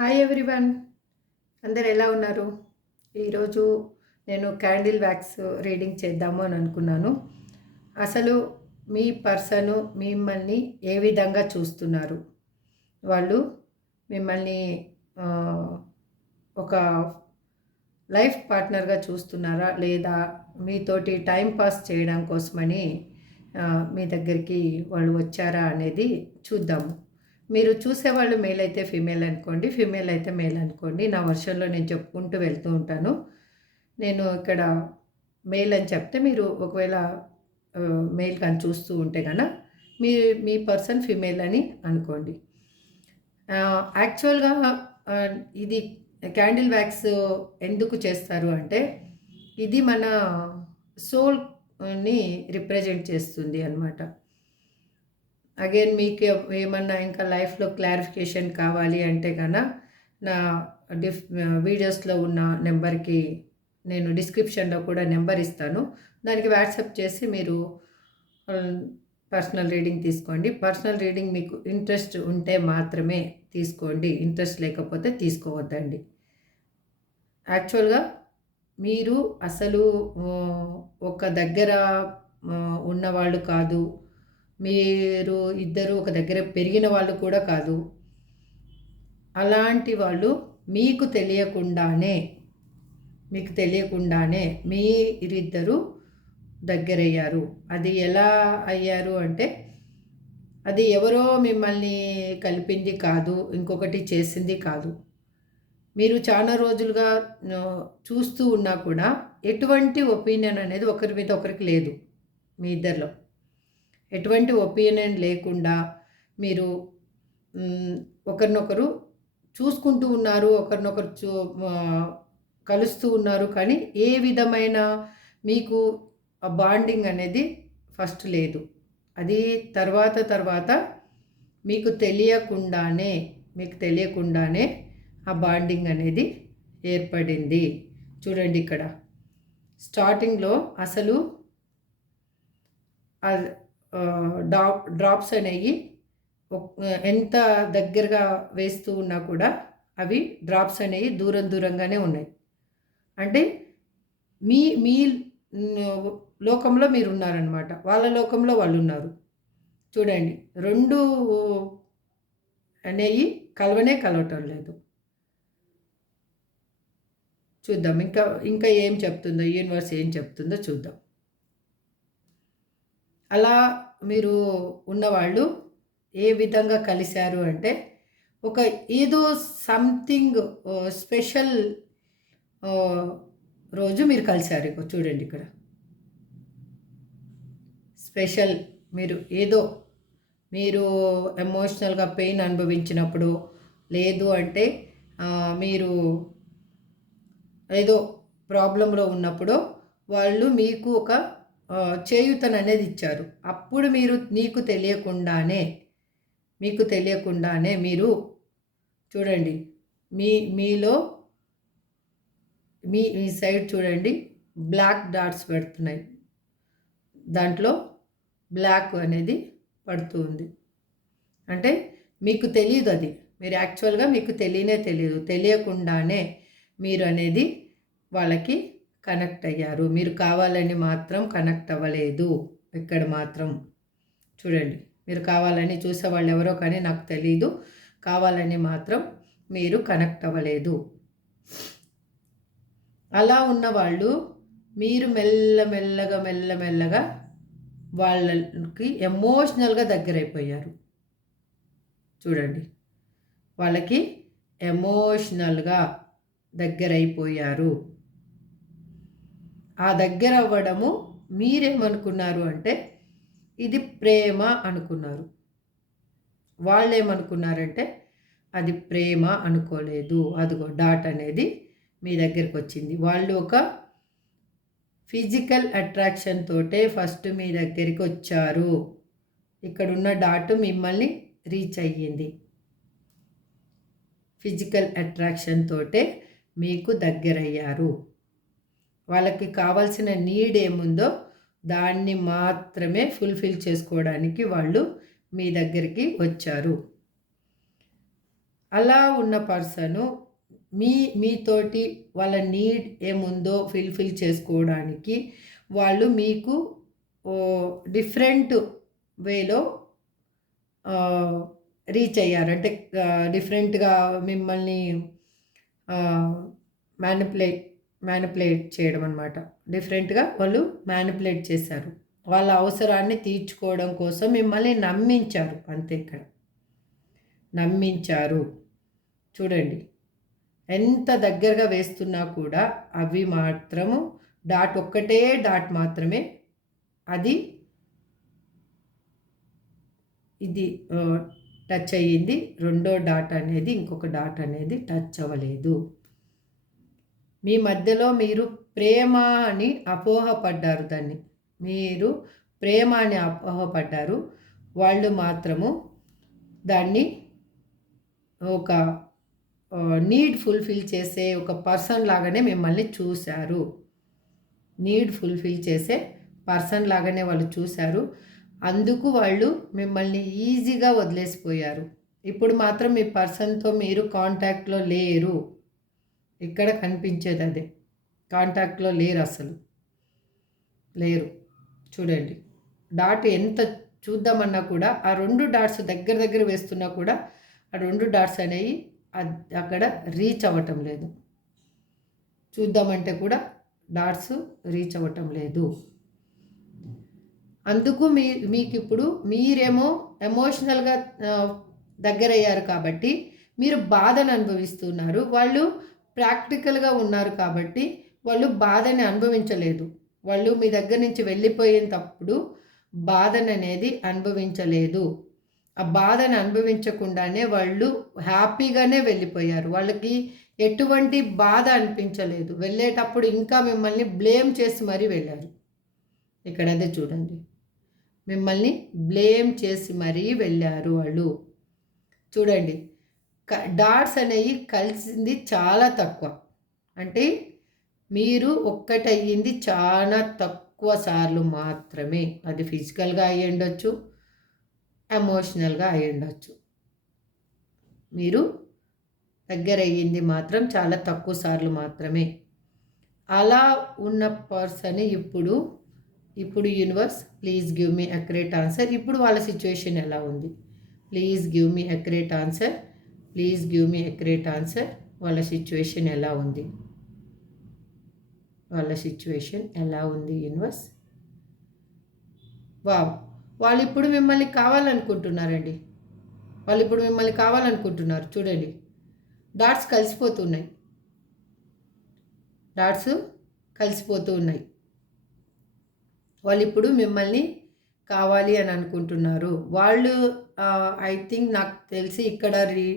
Hi everyone అందరు ఎలా ఉన్నారు? ఈరోజు నేను క్యాండిల్ వ్యాక్స్ రీడింగ్ చేద్దాము అని అనుకున్నాను. అసలు మీ పర్సను మిమ్మల్ని ఏ విధంగా చూస్తున్నారు? వాళ్ళు మిమ్మల్ని ఒక లైఫ్ పార్ట్నర్గా చూస్తున్నారా? లేదా మీతోటి టైం పాస్ చేయడం కోసమని మీ దగ్గరికి వాళ్ళు వచ్చారా అనేది చూద్దాము. మీరు చూసేవాళ్ళు మేల్ అయితే ఫీమేల్ అనుకోండి ఫీమేల్ అయితే మేల్ అనుకోండి. నా వర్షన్లో నేను చెప్పుకుంటూ వెళ్తూ ఉంటాను. నేను ఇక్కడ మేల్ అని చెప్తే మీరు ఒకవేళ మేల్ కానీ చూస్తూ ఉంటే కనుక మీ మీ పర్సన్ ఫీమేల్ అని అనుకోండి. యాక్చువల్గా ఇది క్యాండిల్ వ్యాక్స్ ఎందుకు చేస్తారు అంటే ఇది మన సోల్ని రిప్రజెంట్ చేస్తుంది అనమాట అగైన్ మీకు ఏమన్నా ఇంకా లైఫ్లో క్లారిఫికేషన్ కావాలి అంటే కనుక నా డిఫ్ వీడియోస్లో ఉన్న నెంబర్కి నేను డిస్క్రిప్షన్లో కూడా నెంబర్ ఇస్తాను. దానికి వాట్సాప్ చేసి మీరు పర్సనల్ రీడింగ్ తీసుకోండి. పర్సనల్ రీడింగ్ మీకు ఇంట్రెస్ట్ ఉంటే మాత్రమే తీసుకోండి. ఇంట్రెస్ట్ లేకపోతే తీసుకోవద్దండి. యాక్చువల్గా మీరు అసలు ఒక దగ్గర ఉన్నవాళ్ళు కాదు. మీరు ఇద్దరు ఒక దగ్గర పెరిగిన వాళ్ళు కూడా కాదు. అలాంటి వాళ్ళు మీకు తెలియకుండానే మీకు తెలియకుండానే మీరిద్దరు దగ్గరయ్యారు. అది ఎలా అయ్యారు అంటే అది ఎవరో మిమ్మల్ని కలిపింది కాదు ఇంకొకటి చేసింది కాదు. మీరు చాలా రోజులుగా చూస్తూ ఉన్నా కూడా ఎటువంటి ఒపీనియన్ అనేది ఒకరి మీద ఒకరికి లేదు మీ ఇద్దరిలో. ఎటువంటి ఒపీనియన్ లేకుండా మీరు ఒకరినొకరు చూసుకుంటూ ఉన్నారు ఒకరినొకరు చూ కలుస్తూ ఉన్నారు కానీ ఏ విధమైన మీకు ఆ బాండింగ్ అనేది ఫస్ట్ లేదు. అది తర్వాత తర్వాత మీకు తెలియకుండానే మీకు తెలియకుండానే ఆ బాండింగ్ అనేది ఏర్పడింది. చూడండి ఇక్కడ. స్టార్టింగ్లో అసలు ఆ డ్రాప్స్ అనేవి ఎంత దగ్గరగా వేస్తూ ఉన్నా కూడా అవి డ్రాప్స్ అనేవి దూరం దూరంగానే ఉన్నాయి. అంటే మీ మీ లోకంలో మీరు ఉన్నారనమాట వాళ్ళ లోకంలో వాళ్ళు ఉన్నారు చూడండి రెండు అనేవి కలవనే కలవటం లేదు. చూద్దాం ఇంకా ఇంకా ఏం చెప్తుందో యూనివర్స్ ఏం చెప్తుందో చూద్దాం. అలా మీరు ఉన్నవాళ్ళు ఏ విధంగా కలిశారు అంటే ఒక ఏదో సంథింగ్ స్పెషల్ రోజు మీరు కలిశారు చూడండి ఇక్కడ. స్పెషల్ మీరు ఏదో మీరు ఎమోషనల్గా పెయిన్ అనుభవించినప్పుడు లేదు అంటే మీరు ఏదో ప్రాబ్లంలో ఉన్నప్పుడు వాళ్ళు మీకు ఒక ఆ, అనేది ఇచ్చారు అప్పుడు మీరు నీకు తెలియకుండానే మీకు తెలియకుండానే మీరు చూడండి మీ మీలో మీ ఈ సైడ్ చూడండి బ్లాక్ డాట్స్ పెడుతున్నాయి. దాంట్లో బ్లాక్ అనేది పడుతూ ఉంది. అంటే మీకు తెలియదు అది. మీరు యాక్చువల్గా మీకు తెలియనే తెలియదు తెలియకుండానే మీరు అనేది వాళ్ళకి కనెక్ట్ అయ్యారు. మీరు కావాలని మాత్రం కనెక్ట్ అవ్వలేదు. ఇక్కడ మాత్రం? చూడండి. మీరు కావాలని చూసే వాళ్ళు ఎవరో కానీ నాకు తెలియదు కావాలని మాత్రం మీరు కనెక్ట్ అవ్వలేదు. అలా ఉన్న వాళ్ళు మీరు మెల్లమెల్లగా మెల్లమెల్లగా వాళ్ళకి ఎమోషనల్గా దగ్గరైపోయారు. చూడండి. వాళ్ళకి ఎమోషనల్గా దగ్గరైపోయారు. ఆ దగ్గర అవ్వడము మీరేమనుకున్నారు అంటే ఇది ప్రేమ అనుకున్నారు. వాళ్ళు ఏమనుకున్నారంటే అది ప్రేమ అనుకోలేదు. అదిగో డాట్ అనేది మీ దగ్గరికి వచ్చింది వాళ్ళు ఒక ఫిజికల్ అట్రాక్షన్ తోటే ఫస్ట్ మీ దగ్గరికి వచ్చారు ఇక్కడున్న డాట్ మిమ్మల్ని రీచ్ అయ్యింది. ఫిజికల్ అట్రాక్షన్ తోటే మీకు దగ్గరయ్యారు. వాళ్ళకి కావాల్సిన నీడ్ ఏముందో దాన్ని మాత్రమే ఫుల్ఫిల్ చేసుకోవడానికి వాళ్ళు మీ దగ్గరికి వచ్చారు. అలా ఉన్న పర్సను మీ మీతోటి వాళ్ళ నీడ్ ఏముందో ఫిల్ఫిల్ చేసుకోవడానికి వాళ్ళు మీకు డిఫరెంట్ వేలో రీచ్ అయ్యారు. అంటే డిఫరెంట్గా మిమ్మల్ని మ్యానిపులేట్ మ్యానిపులేట్ చేయడం అనమాట డిఫరెంట్గా వాళ్ళు మ్యానిపులేట్ చేశారు. వాళ్ళ అవసరాన్ని తీర్చుకోవడం కోసం మిమ్మల్ని నమ్మించారు. అంతే ఇక్కడ. నమ్మించారు. చూడండి. ఎంత దగ్గరగా వేస్తున్నా కూడా అవి మాత్రము డాట్ ఒక్కటే డాట్ మాత్రమే అది ఇది టచ్ అయ్యింది. రెండో డాట్ అనేది ఇంకొక డాట్ అనేది టచ్ అవ్వలేదు. మీ మధ్యలో మీరు ప్రేమ అని అపోహపడ్డారు దాన్ని. మీరు ప్రేమ అని అపోహపడ్డారు. వాళ్ళు మాత్రము దాన్ని ఒక నీడ్ ఫుల్ఫిల్ చేసే ఒక పర్సన్ లాగానే మిమ్మల్ని చూశారు. నీడ్ ఫుల్ఫిల్ చేసే పర్సన్ లాగానే వాళ్ళు చూశారు. అందుకు వాళ్ళు మిమ్మల్ని ఈజీగా వదిలేసిపోయారు. ఇప్పుడు మాత్రం మీ పర్సన్తో మీరు కాంటాక్ట్లో లేరు. ఇక్కడ కనిపించేది అదే? కాంటాక్ట్లో లేరు అసలు. లేరు. చూడండి. డాట్ ఎంత చూద్దామన్నా కూడా ఆ రెండు డాట్స్ దగ్గర దగ్గర వేస్తున్నా కూడా ఆ రెండు డాట్స్ అనేవి అక్కడ రీచ్ అవ్వటం లేదు. చూద్దామంటే కూడా డాట్స్ రీచ్ అవ్వటం లేదు. అందుకు మీ మీకు ఇప్పుడు మీరేమో ఎమోషనల్గా దగ్గరయ్యారు కాబట్టి మీరు బాధను అనుభవిస్తున్నారు. వాళ్ళు ప్రాక్టికల్గా ఉన్నారు కాబట్టి వాళ్ళు బాధని అనుభవించలేదు. వాళ్ళు మీ దగ్గర నుంచి వెళ్ళిపోయేటప్పుడు బాధను అనేది అనుభవించలేదు. ఆ బాధను అనుభవించకుండానే వాళ్ళు హ్యాపీగానే వెళ్ళిపోయారు. వాళ్ళకి ఎటువంటి బాధ అనిపించలేదు. వెళ్ళేటప్పుడు ఇంకా మిమ్మల్ని బ్లేమ్ చేసి మరీ వెళ్ళారు. ఇక్కడ అదే చూడండి. మిమ్మల్ని బ్లేమ్ చేసి మరీ వెళ్ళారు వాళ్ళు. చూడండి. డాట్స్ అనేవి కలిసింది చాలా తక్కువ. అంటే మీరు ఒక్కటయ్యింది చాలా తక్కువ సార్లు మాత్రమే. అది ఫిజికల్గా అయ్యి ఉండొచ్చు ఎమోషనల్గా అయి ఉండొచ్చు. మీరు దగ్గర అయ్యింది మాత్రం చాలా తక్కువ సార్లు మాత్రమే. అలా ఉన్న పర్సన్ ఇప్పుడు ఇప్పుడు universe please give me accurate answer. ఇప్పుడు వాళ్ళ సిచ్యువేషన్ ఎలా ఉంది? Please give me accurate answer. Please give me accurate answer వాళ్ళ సిచ్యువేషన్ ఎలా ఉంది? వాళ్ళ సిచ్యువేషన్ ఎలా ఉంది యూనివర్స్ వా వాళ్ళు ఇప్పుడు మిమ్మల్ని కావాలనుకుంటున్నారండి. వాళ్ళు ఇప్పుడు మిమ్మల్ని కావాలనుకుంటున్నారు. చూడండి. డాట్స్ కలిసిపోతున్నాయి. డాట్స్ కలిసిపోతూ ఉన్నాయి వాళ్ళు ఇప్పుడు మిమ్మల్ని కావాలి అని అనుకుంటున్నారు. వాళ్ళు uh, ఐ థింక్ నాకు తెలిసి ఇక్కడ రీ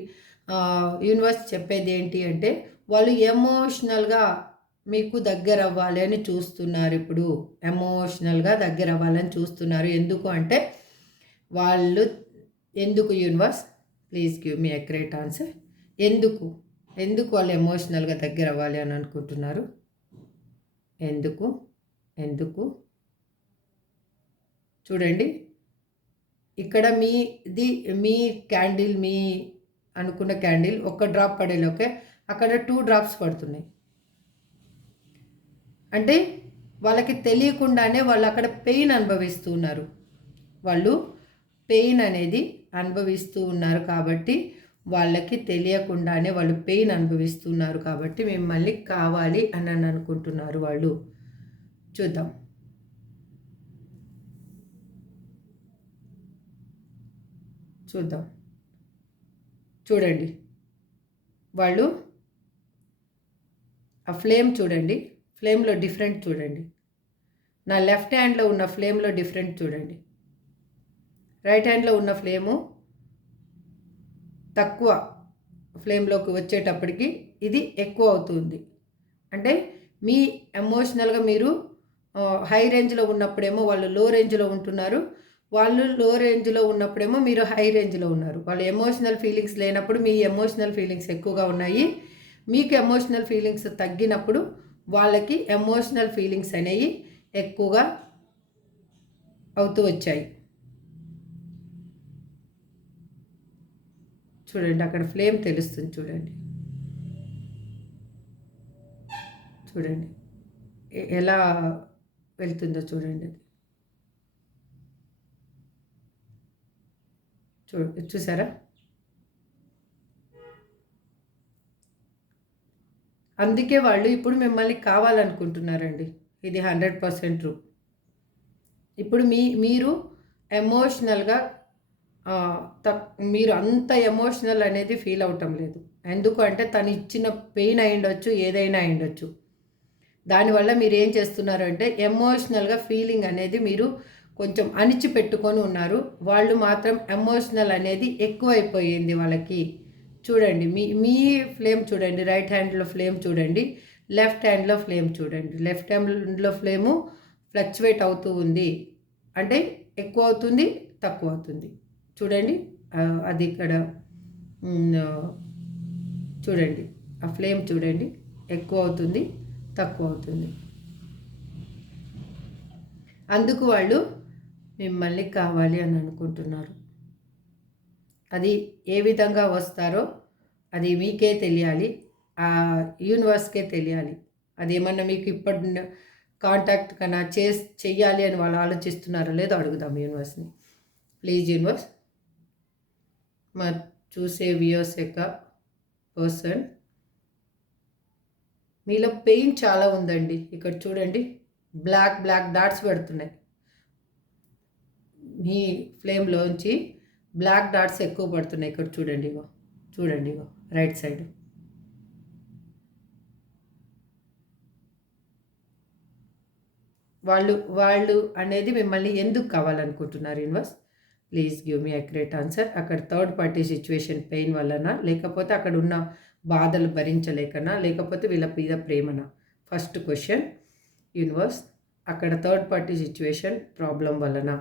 యూనివర్స్ చెప్పేది ఏంటి అంటే వాళ్ళు ఎమోషనల్గా మీకు దగ్గర అవ్వాలి అని చూస్తున్నారు ఇప్పుడు. ఎమోషనల్గా దగ్గర అవ్వాలని చూస్తున్నారు. ఎందుకు అంటే వాళ్ళు ఎందుకు universe? Please give me accurate answer. ఎందుకు? ఎందుకు వాళ్ళు ఎమోషనల్గా దగ్గర అవ్వాలి అని అనుకుంటున్నారు? ఎందుకు? ఎందుకు? చూడండి. ఇక్కడ మీది మీ క్యాండిల్ మీ అనుకున్న క్యాండిల్ ఒక్క డ్రాప్ పడేలోకే అక్కడ టూ డ్రాప్స్ పడుతున్నాయి. అంటే వాళ్ళకి తెలియకుండానే వాళ్ళు అక్కడ పెయిన్ అనుభవిస్తూ ఉన్నారు. వాళ్ళు పెయిన్ అనేది అనుభవిస్తూ ఉన్నారు కాబట్టి వాళ్ళకి తెలియకుండానే వాళ్ళు పెయిన్ అనుభవిస్తున్నారు కాబట్టి మిమ్మల్ని కావాలి అని అనుకుంటున్నారు వాళ్ళు. చూద్దాం. చూద్దాం. చూడండి. వాళ్ళు ఆ ఫ్లేమ్ చూడండి. ఫ్లేమ్లో డిఫరెంట్ చూడండి. నా లెఫ్ట్ హ్యాండ్లో ఉన్న ఫ్లేమ్లో డిఫరెంట్ చూడండి. రైట్ హ్యాండ్లో ఉన్న ఫ్లేము తక్కువ ఫ్లేమ్లోకి వచ్చేటప్పటికి ఇది ఎక్కువ అవుతుంది. అంటే మీ ఎమోషనల్గా మీరు హై రేంజ్లో ఉన్నప్పుడేమో వాళ్ళు లో రేంజ్లో ఉంటున్నారు. వాళ్ళు లో రేంజ్లో ఉన్నప్పుడేమో మీరు హై రేంజ్లో ఉన్నారు. వాళ్ళు ఎమోషనల్ ఫీలింగ్స్ లేనప్పుడు మీ ఎమోషనల్ ఫీలింగ్స్ ఎక్కువగా ఉన్నాయి. మీకు ఎమోషనల్ ఫీలింగ్స్ తగ్గినప్పుడు వాళ్ళకి ఎమోషనల్ ఫీలింగ్స్ అనేవి ఎక్కువగా అవుతూ వచ్చాయి. చూడండి అక్కడ ఫ్లేమ్ తెలుస్తుంది చూడండి. చూడండి ఎలా వెళ్తుందో చూడండి అది. చూ చూసారా అందుకే వాళ్ళు ఇప్పుడు మిమ్మల్ని కావాలనుకుంటున్నారండి. ఇది హండ్రెడ్ పర్సెంట్ ట్రూ. ఇప్పుడు మీ మీరు ఎమోషనల్గా తక్ మీరు అంత ఎమోషనల్ అనేది ఫీల్ అవటం లేదు. ఎందుకు అంటే తను ఇచ్చిన పెయిన్ అయిండొచ్చు ఏదైనా అయిండొచ్చు దానివల్ల మీరు ఏం చేస్తున్నారు అంటే ఎమోషనల్గా ఫీలింగ్ అనేది మీరు కొంచెం అణిచి పెట్టుకొని ఉన్నారు. వాళ్ళు మాత్రం ఎమోషనల్ అనేది ఎక్కువైపోయింది వాళ్ళకి. చూడండి మీ మీ ఫ్లేమ్ చూడండి రైట్ హ్యాండ్లో ఫ్లేమ్ చూడండి లెఫ్ట్ హ్యాండ్లో ఫ్లేమ్ చూడండి. లెఫ్ట్ హ్యాండ్లో ఫ్లేము ఫ్లక్చువేట్ అవుతూ ఉంది. అంటే ఎక్కువ అవుతుంది తక్కువ అవుతుంది. చూడండి అది ఇక్కడ చూడండి ఆ ఫ్లేమ్ చూడండి ఎక్కువ అవుతుంది తక్కువ అవుతుంది. అందుకు వాళ్ళు మిమ్మల్ని కావాలి అని అనుకుంటున్నారు. అది ఏ విధంగా వస్తారో అది మీకే తెలియాలి. ఆ యూనివర్స్కే తెలియాలి. అది ఏమన్నా మీకు ఇప్పటి కాంటాక్ట్ కన్నా చే చెయ్యాలి అని వాళ్ళు ఆలోచిస్తున్నారో లేదో అడుగుదాం యూనివర్స్ని. Please universe. మా చూసే వ్యూయర్స్ యొక్క పర్సన్. మీలో పెయిన్ చాలా ఉందండి. ఇక్కడ చూడండి. బ్లాక్ బ్లాక్ డాట్స్ పెడుతున్నాయి. మీ ఫ్లేమ్లోంచి బ్లాక్ డాట్స్ ఎక్కువ పడుతున్నాయి. ఇక్కడ చూడండి ఇగో. చూడండి ఇగో. Right side. వాళ్ళు వాళ్ళు అనేది మిమ్మల్ని ఎందుకు కావాలనుకుంటున్నారు universe? Please give me accurate answer. అక్కడ థర్డ్ పార్టీ సిచ్యువేషన్ పెయిన్ వలన లేకపోతే అక్కడ ఉన్న బాధలు భరించలేకనా? లేకపోతే వీళ్ళ మీద ప్రేమనా? First question. యూనివర్స్ అక్కడ థర్డ్ పార్టీ సిచ్యువేషన్ ప్రాబ్లం వలన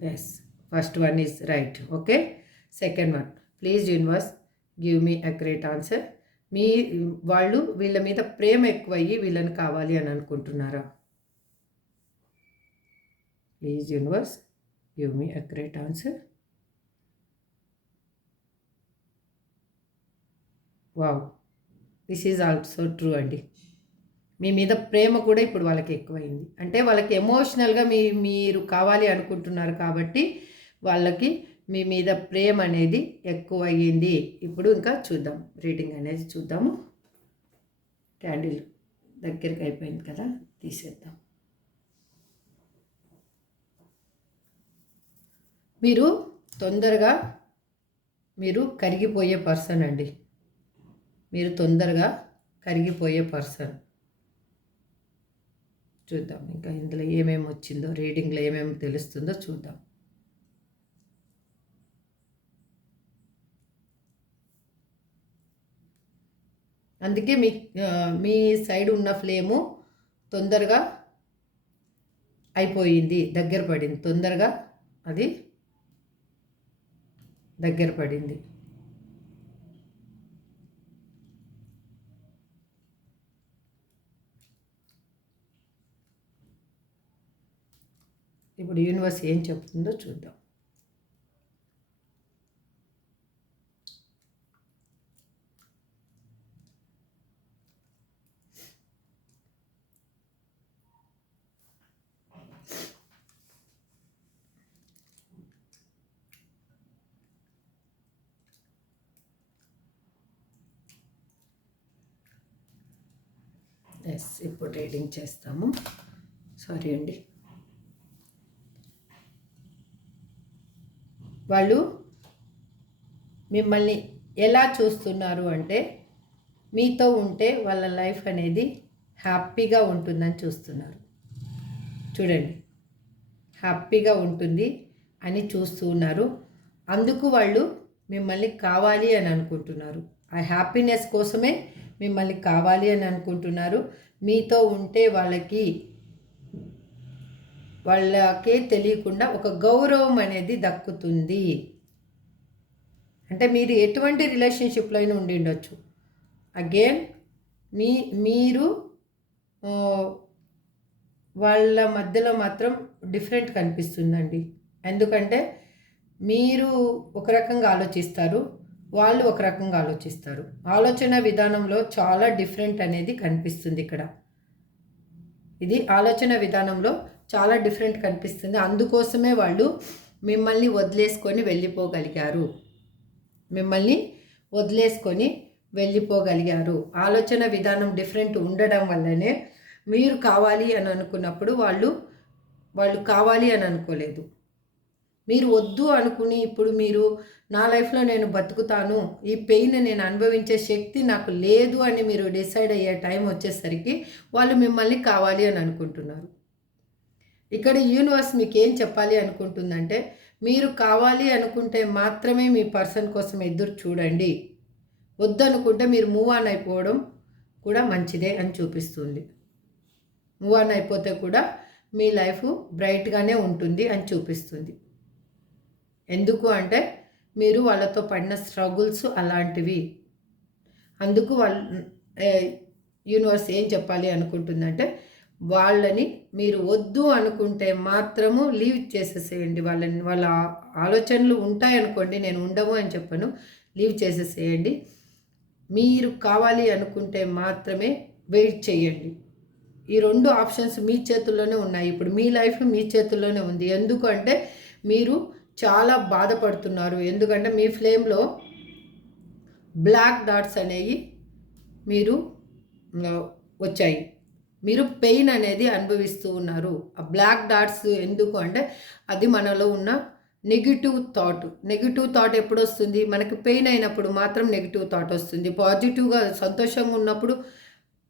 yes first one is right okay second one please universe give me accurate answer మీ వాళ్ళు వీళ్ళ మీద ప్రేమ ఎక్కువయ్యి వీళ్ళని కావాలి అని అనుకుంటున్నారా? Please universe give me accurate answer wow this is also true అండి మీ మీద ప్రేమ కూడా ఇప్పుడు వాళ్ళకి ఎక్కువైంది. అంటే వాళ్ళకి ఎమోషనల్గా మీ మీరు కావాలి అనుకుంటున్నారు కాబట్టి వాళ్ళకి మీ మీద ప్రేమ అనేది ఎక్కువయ్యింది. ఇప్పుడు ఇంకా చూద్దాం. రీడింగ్ అనేది చూద్దాము. క్యాండిల్ దగ్గరికి అయిపోయింది కదా తీసేద్దాం. మీరు తొందరగా మీరు కరిగిపోయే పర్సన్ అండి. మీరు తొందరగా కరిగిపోయే పర్సన్. చూద్దాం. ఇంకా ఇందులో ఏమేమి వచ్చిందో రీడింగ్లో ఏమేమి తెలుస్తుందో చూద్దాం. అందుకే మీ మీ సైడ్ ఉన్న ఫ్లేము తొందరగా అయిపోయింది దగ్గర పడింది. తొందరగా అది దగ్గర పడింది. ఇప్పుడు యూనివర్స్ ఏం చెప్తుందో చూద్దాం. ఎస్ ఇప్పుడు రీడింగ్ చేస్తాము. సారీ అండి. వాళ్ళు మిమ్మల్ని ఎలా చూస్తున్నారు అంటే మీతో ఉంటే వాళ్ళ లైఫ్ అనేది హ్యాపీగా ఉంటుందని చూస్తున్నారు. చూడండి. హ్యాపీగా ఉంటుంది అని చూస్తూ ఉన్నారు. అందుకు వాళ్ళు మిమ్మల్ని కావాలి అని అనుకుంటున్నారు. ఆ హ్యాపీనెస్ కోసమే మిమ్మల్ని కావాలి అని అనుకుంటున్నారు. మీతో ఉంటే వాళ్ళకి వాళ్ళకే తెలియకుండా ఒక గౌరవం అనేది దక్కుతుంది. అంటే మీరు ఎటువంటి రిలేషన్షిప్లో అయినా ఉండి ఉండొచ్చు. అగైన్ మీ మీరు వాళ్ళ మధ్యలో మాత్రం డిఫరెంట్ కనిపిస్తుందండి. ఎందుకంటే మీరు ఒక రకంగా ఆలోచిస్తారు వాళ్ళు ఒక రకంగా ఆలోచిస్తారు. ఆలోచన విధానంలో చాలా డిఫరెంట్ అనేది కనిపిస్తుంది ఇక్కడ. ఇది ఆలోచన విధానంలో చాలా డిఫరెంట్ కనిపిస్తుంది. అందుకోసమే వాళ్ళు మిమ్మల్ని వదిలేసుకొని వెళ్ళిపోగలిగారు. మిమ్మల్ని వదిలేసుకొని వెళ్ళిపోగలిగారు. ఆలోచన విధానం డిఫరెంట్ ఉండడం వల్లనే మీరు కావాలి అని అనుకున్నప్పుడు వాళ్ళు వాళ్ళు కావాలి అని అనుకోలేదు. మీరు వద్దు అనుకుని ఇప్పుడు మీరు నా లైఫ్లో నేను బతుకుతాను ఈ పెయిన్ నేను అనుభవించే శక్తి నాకు లేదు అని మీరు డిసైడ్ అయ్యే టైం వచ్చేసరికి వాళ్ళు మిమ్మల్ని కావాలి అని అనుకుంటున్నారు. ఇక్కడ యూనివర్స్ మీకు ఏం చెప్పాలి అనుకుంటుందంటే మీరు కావాలి అనుకుంటే మాత్రమే మీ పర్సన్ కోసం ఎదురు చూడండి. వద్దనుకుంటే మీరు మూవ్ ఆన్ అయిపోవడం కూడా మంచిదే అని చూపిస్తుంది. మూవ్ ఆన్ అయిపోతే కూడా మీ లైఫ్ బ్రైట్గానే ఉంటుంది అని చూపిస్తుంది. ఎందుకు అంటే మీరు వాళ్ళతో పడిన స్ట్రగుల్స్ అలాంటివి. అందుకు వాళ్ళ యూనివర్స్ ఏం చెప్పాలి అనుకుంటుందంటే వాళ్ళని మీరు వద్దు అనుకుంటే మాత్రము లీవ్ చేసేసేయండి వాళ్ళని వాళ్ళ ఆలోచనలు ఉంటాయనుకోండి నేను ఉండవు అని చెప్పను. లీవ్ చేసేసేయండి. మీరు కావాలి అనుకుంటే మాత్రమే వెయిట్ చేయండి. ఈ రెండు ఆప్షన్స్ మీ చేతుల్లోనే ఉన్నాయి. ఇప్పుడు మీ లైఫ్ మీ చేతుల్లోనే ఉంది. ఎందుకంటే మీరు చాలా బాధపడుతున్నారు. ఎందుకంటే మీ ఫ్లేమ్లో బ్లాక్ డాట్స్ అనేవి మీరు వచ్చాయి. మీరు పెయిన్ అనేది అనుభవిస్తూ ఉన్నారు. ఆ బ్లాక్ డాట్స్ ఎందుకు అంటే అది మనలో ఉన్న నెగిటివ్ థాట్ నెగిటివ్ థాట్ ఎప్పుడు వస్తుంది? మనకి పెయిన్ అయినప్పుడు మాత్రం నెగిటివ్ థాట్ వస్తుంది. పాజిటివ్గా సంతోషంగా ఉన్నప్పుడు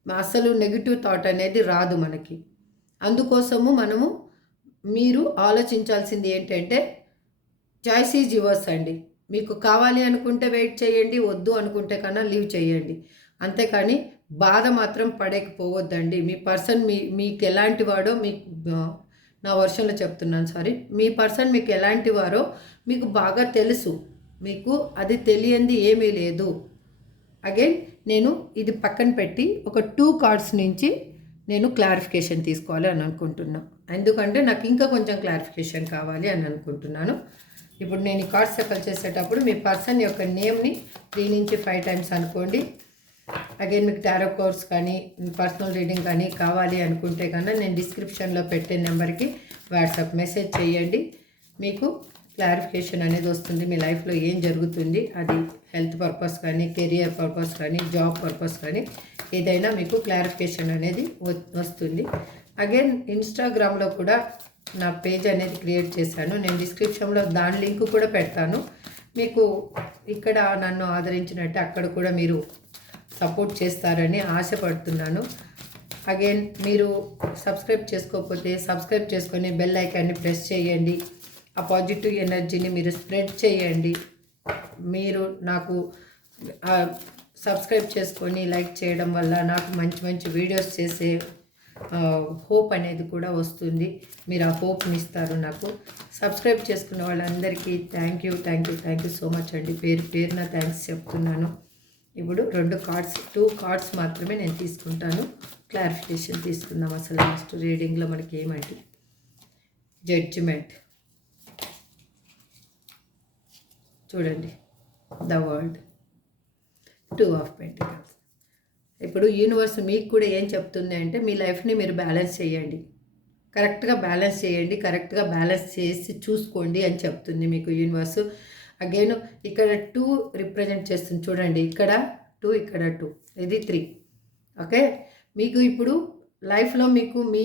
అసలు నెగిటివ్ థాట్ అనేది రాదు మనకి. అందుకోసము మనము మీరు ఆలోచించాల్సింది ఏంటంటే చాయిస్ ఈజ్ యువర్స్ అండి. మీకు కావాలి అనుకుంటే వెయిట్ చేయండి వద్దు అనుకుంటే కన్నా లీవ్ చేయండి. అంతేకాని బాధ మాత్రం పడేకపోవద్దండి. మీ పర్సన్ మీ మీకు ఎలాంటి వాడో మీకు నా వర్షంలో చెప్తున్నాను సారీ. మీ పర్సన్ మీకు ఎలాంటి వారో మీకు బాగా తెలుసు. మీకు అది తెలియంది ఏమీ లేదు. అగైన్ నేను ఇది పక్కన పెట్టి ఒక టూ కార్డ్స్ నుంచి నేను క్లారిఫికేషన్ తీసుకోవాలి అని అనుకుంటున్నాను ఎందుకంటే నాకు ఇంకా కొంచెం క్లారిఫికేషన్ కావాలి అని అనుకుంటున్నాను. ఇప్పుడు నేను ఈ కార్డ్స్ సెపల్ చేసేటప్పుడు మీ పర్సన్ యొక్క నేమ్ని త్రీ నుంచి ఫైవ్ టైమ్స్ అనుకోండి. అగైన్ మీకు టారో కోర్స్ కానీ పర్సనల్ రీడింగ్ కానీ కావాలి అనుకుంటే కన్నా నేను డిస్క్రిప్షన్లో పెట్టే నెంబర్కి వాట్సాప్ మెసేజ్ చేయండి. మీకు క్లారిఫికేషన్ అనేది వస్తుంది. మీ లైఫ్లో ఏం జరుగుతుంది అది హెల్త్ పర్పస్ కానీ కెరియర్ పర్పస్ కానీ జాబ్ పర్పస్ కానీ ఏదైనా మీకు క్లారిఫికేషన్ అనేది వస్తుంది. అగైన్ ఇన్స్టాగ్రామ్లో కూడా నా పేజ్ అనేది క్రియేట్ చేశాను. నేను డిస్క్రిప్షన్లో దాని లింక్ కూడా పెడతాను. మీకు ఇక్కడ నన్ను ఆదరించినట్టు అక్కడ కూడా మీరు సపోర్ట్ చేస్తారని ఆశపడుతున్నాను. అగైన్ మీరు సబ్స్క్రైబ్ చేసుకోకపోతే సబ్స్క్రైబ్ చేసుకొని బెల్ ఐకాన్ని ప్రెస్ చేయండి. ఆ పాజిటివ్ ఎనర్జీని మీరు స్ప్రెడ్ చేయండి. మీరు నాకు సబ్స్క్రైబ్ చేసుకొని లైక్ చేయడం వల్ల నాకు మంచి మంచి వీడియోస్ చేసే హోప్ అనేది కూడా వస్తుంది. మీరు ఆ హోప్ని ఇస్తారు నాకు. సబ్స్క్రైబ్ చేసుకున్న వాళ్ళందరికీ thank you thank you thank you so much అండి. పేరు పేరున థ్యాంక్స్ చెప్తున్నాను. ఇప్పుడు రెండు కార్డ్స్ టూ కార్డ్స్ మాత్రమే నేను తీసుకుంటాను. క్లారిఫికేషన్ తీసుకుందాం అసలు లాస్ట్ రీడింగ్లో మనకి ఏమంటి జడ్జిమెంట్ చూడండి. The world two of pentacles ఇప్పుడు యూనివర్స్ మీకు కూడా ఏం చెప్తుంది అంటే మీ లైఫ్ని మీరు బ్యాలెన్స్ చేయండి. కరెక్ట్గా బ్యాలెన్స్ చేయండి కరెక్ట్గా బ్యాలెన్స్ చేసి చూసుకోండి అని చెప్తుంది మీకు యూనివర్స్ అగైన్ ఇక్కడ టూ రిప్రజెంట్ చేస్తుంది. చూడండి ఇక్కడ టూ ఇక్కడ టూ ఇది త్రీ ఓకే మీకు ఇప్పుడు లైఫ్లో మీకు మీ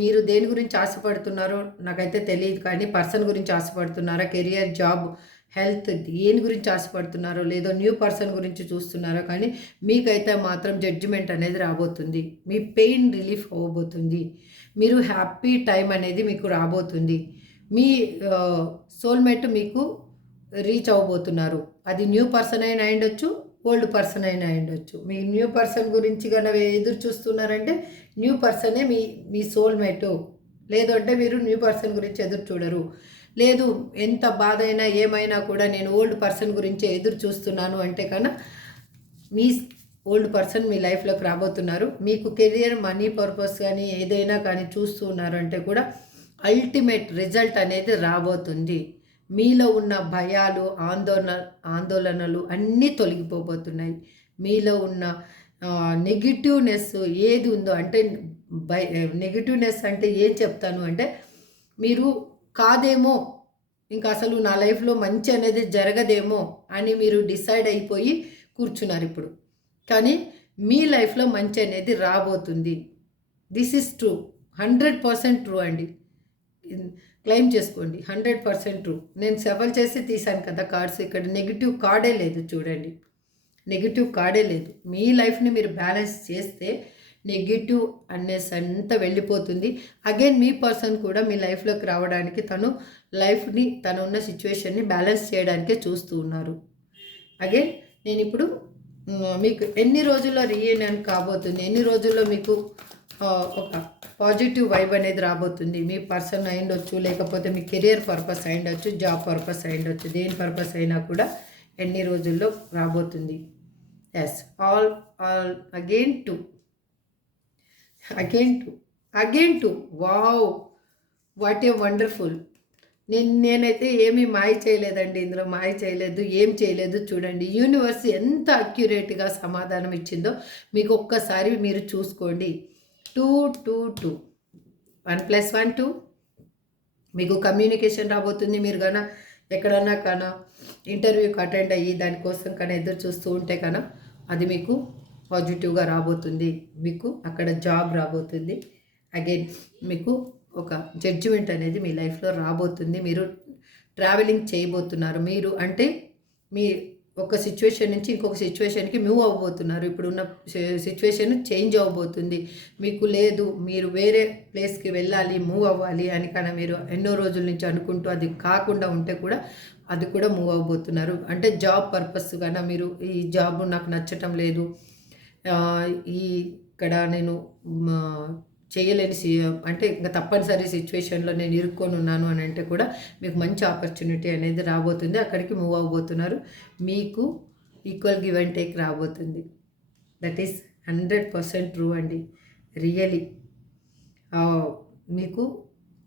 మీరు దేని గురించి ఆశపడుతున్నారో నాకైతే తెలియదు. కానీ పర్సన్ గురించి ఆశపడుతున్నారా? కెరియర్ జాబ్ హెల్త్ దేని గురించి ఆశపడుతున్నారో లేదో న్యూ పర్సన్ గురించి చూస్తున్నారో? కానీ మీకైతే మాత్రం జడ్జిమెంట్ అనేది రాబోతుంది. మీ పెయిన్ రిలీఫ్ అవ్వబోతుంది. మీరు హ్యాపీ టైం అనేది మీకు రాబోతుంది. మీ uh, సోల్మేట్ మీకు రీచ్ అవ్వబోతున్నారు. అది న్యూ పర్సన్ అయినా అయ్యుండొచ్చు ఓల్డ్ పర్సన్ అయినా అయ్యుండొచ్చు మీ న్యూ పర్సన్ గురించి కనుక ఎదురు చూస్తున్నారంటే న్యూ పర్సనే మీ మీ సోల్మేట్. లేదు అంటే మీరు న్యూ పర్సన్ గురించి ఎదురు చూడరు. లేదు ఎంత బాధ అయినా ఏమైనా కూడా నేను ఓల్డ్ పర్సన్ గురించి ఎదురు చూస్తున్నాను అంటే కన్నా మీ ఓల్డ్ పర్సన్ మీ లైఫ్లోకి రాబోతున్నారు. మీకు కెరియర్ మనీ పర్పస్ కానీ ఏదైనా కానీ చూస్తూ ఉన్నారు అంటే కూడా అల్టిమేట్ రిజల్ట్ అనేది రాబోతుంది. మీలో ఉన్న భయాలు ఆందోళన ఆందోళనలు అన్నీ తొలగిపోబోతున్నాయి. మీలో ఉన్న నెగిటివ్నెస్ ఏది ఉందో అంటే బై నెగిటివ్నెస్ అంటే ఏం చెప్తాను అంటే మీరు కాదేమో ఇంకా అసలు నా లైఫ్లో మంచి అనేది జరగదేమో అని మీరు డిసైడ్ అయిపోయి కూర్చున్నారు ఇప్పుడు. కానీ మీ లైఫ్లో మంచి అనేది రాబోతుంది. This is true. Hundred percent true అండి. క్లెయిమ్ చేసుకోండి. Hundred percent true. నేను సెవెల్ చేసి తీశాను కదా కార్డ్స్ ఇక్కడ నెగిటివ్ కార్డే లేదు చూడండి. నెగిటివ్ కార్డే లేదు. మీ లైఫ్ని మీరు బ్యాలెన్స్ చేస్తే నెగిటివ్ అనేసి అంతా వెళ్ళిపోతుంది. అగైన్ మీ పర్సన్ కూడా మీ లైఫ్లోకి రావడానికి తను లైఫ్ని తను ఉన్న సిచ్యువేషన్ని బ్యాలెన్స్ చేయడానికే చూస్తూ ఉన్నారు. అగైన్ నేను ఇప్పుడు మీకు ఎన్ని రోజుల్లో రీయూనియన్ కాబోతుంది? ఎన్ని రోజుల్లో మీకు ఒక పాజిటివ్ వైబ్ అనేది రాబోతుంది. మీ పర్సన్ అయిండొచ్చు లేకపోతే మీ కెరియర్ పర్పస్ అయిండొచ్చు జాబ్ పర్పస్ అయిండొచ్చు దేని పర్పస్ అయినా కూడా ఎన్ని రోజుల్లో రాబోతుంది. Yes all all again two again two again two wow what a wonderful నేను నేనైతే ఏమీ మాయ చేయలేదండి ఇందులో మాయ చేయలేదు ఏం చేయలేదు చూడండి. యూనివర్స్ ఎంత అక్యురేట్గా సమాధానం ఇచ్చిందో మీకు ఒక్కసారి మీరు చూసుకోండి. Two two two. One plus one two. మీకు కమ్యూనికేషన్ రాబోతుంది మీరు కన్నా ఎక్కడన్నా కన్నా ఇంటర్వ్యూకి అటెండ్ అయ్యి దానికోసం కన్నా ఎదురు చూస్తూ ఉంటే కన్నా అది మీకు పాజిటివ్గా రాబోతుంది. మీకు అక్కడ జాబ్ రాబోతుంది. అగైన్ మీకు ఒక జడ్జిమెంట్ అనేది మీ లైఫ్లో రాబోతుంది. మీరు ట్రావెలింగ్ చేయబోతున్నారు. మీరు అంటే మీ ఒక సిచ్యువేషన్ నుంచి ఇంకొక సిచ్యువేషన్కి మూవ్ అవ్వబోతున్నారు. ఇప్పుడున్న సిచ్యువేషన్ చేంజ్ అవ్వబోతుంది. మీకు లేదు మీరు వేరే ప్లేస్కి వెళ్ళాలి మూవ్ అవ్వాలి అని కానీ మీరు ఎన్నో రోజుల నుంచి అనుకుంటూ అది కాకుండా ఉంటే కూడా అది కూడా మూవ్ అవ్వబోతున్నారు. అంటే జాబ్ పర్పస్ కన్నా మీరు ఈ జాబ్ నాకు నచ్చటం లేదు. ఈ ఇక్కడ నేను చేయలేని అంటే ఇంకా తప్పనిసరి సిచ్యువేషన్లో నేను ఇరుక్కొని ఉన్నాను అని అంటే కూడా మీకు మంచి ఆపర్చునిటీ అనేది రాబోతుంది. అక్కడికి మూవ్ అవ్వబోతున్నారు మీకు ఈక్వల్ గివ్ అండ్ టేక్ రాబోతుంది. That is hundred percent true అండి. రియలీ. మీకు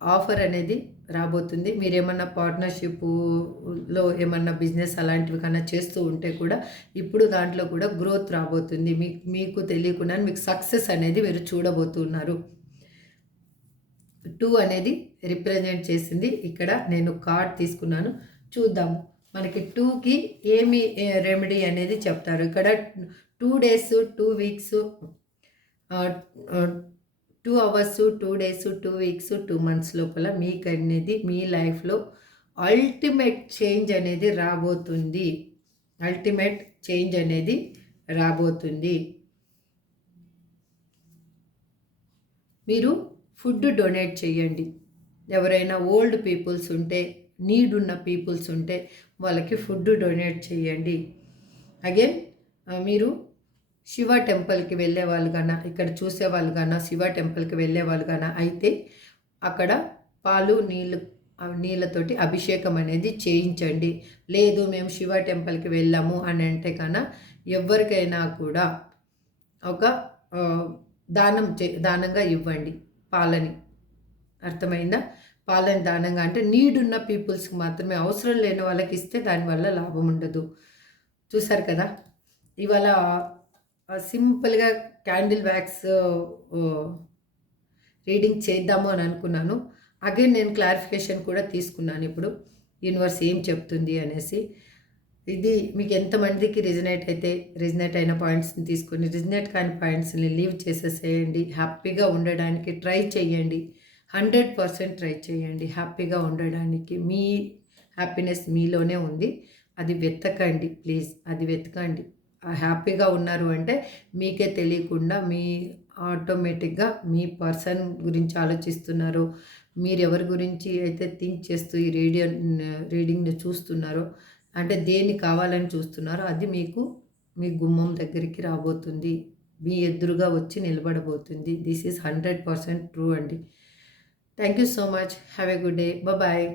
ఆఫర్ అనేది రాబోతుంది. మీరు ఏమన్నా పార్ట్నర్షిప్లో ఏమన్నా బిజినెస్ అలాంటివి కన్నా చేస్తూ ఉంటే కూడా ఇప్పుడు దాంట్లో కూడా గ్రోత్ రాబోతుంది. మీకు మీకు తెలియకుండా మీకు సక్సెస్ అనేది మీరు చూడబోతున్నారు. టూ అనేది రిప్రజెంట్ చేసింది. ఇక్కడ నేను కార్డ్ తీసుకున్నాను. చూద్దాము. మనకి టూకి ఏమి రెమెడీ అనేది చెప్తారు. ఇక్కడ two days two weeks two hours two days two weeks two months లోపల మీకు అనేది మీ లైఫ్లో అల్టిమేట్ చేంజ్ అనేది రాబోతుంది. అల్టిమేట్ చేంజ్ అనేది రాబోతుంది. మీరు ఫుడ్ డొనేట్ చేయండి ఎవరైనా ఓల్డ్ పీపుల్స్ ఉంటే నీడ్ ఉన్న పీపుల్స్ ఉంటే వాళ్ళకి ఫుడ్ డొనేట్ చేయండి అగైన్ మీరు శివ టెంపుల్కి వెళ్ళే వాళ్ళు కన్నా ఇక్కడ చూసే వాళ్ళు కన్నా శివ టెంపుల్కి వెళ్ళే వాళ్ళు కన్నా అయితే అక్కడ పాలు నీళ్ళు నీళ్ళతోటి అభిషేకం అనేది చేయించండి. లేదు మేము శివ టెంపుల్కి వెళ్ళాము అని అంటే కన్నా ఎవరికైనా కూడా ఒక దానం చే దానంగా ఇవ్వండి. పాలని. అర్థమైందా? పాలని దానంగా అంటే నీడున్న పీపుల్స్కి మాత్రమే అవసరం లేని వాళ్ళకి ఇస్తే దానివల్ల లాభం ఉండదు. చూసారు కదా? ఇవాళ సింపుల్గా క్యాండిల్ వ్యాక్స్ రీడింగ్ చేద్దాము అని అనుకున్నాను. అగైన్ నేను క్లారిఫికేషన్ కూడా తీసుకున్నాను ఇప్పుడు. యూనివర్స్ ఏం చెప్తుంది అనేసి. ఇది మీకు ఎంతమందికి రిజనేట్ అయితే రిజనేట్ అయిన పాయింట్స్ని తీసుకొని రిజనేట్ కాని పాయింట్స్ని లీవ్ చేసేసేయండి. హ్యాపీగా ఉండడానికి ట్రై చేయండి. హండ్రెడ్ పర్సెంట్ ట్రై చేయండి. హ్యాపీగా ఉండడానికి మీ హ్యాపీనెస్ మీలోనే ఉంది. అది వెతకండి ప్లీజ్ అది వెతకండి. హ్యాపీగా ఉన్నారు అంటే మీకే తెలియకుండా మీ ఆటోమేటిక్గా మీ పర్సన్ గురించి ఆలోచిస్తున్నారు. మీరు ఎవరి గురించి అయితే థింక్ చేస్తూ ఈ రేడియో రీడింగ్ని చూస్తున్నారో అంటే దేన్ని కావాలని చూస్తున్నారో అది మీకు మీ గుమ్మం దగ్గరికి రాబోతుంది. మీ ఎదురుగా వచ్చి నిలబడబోతుంది. This is hundred percent true అండి. Thank you so much have a good day bye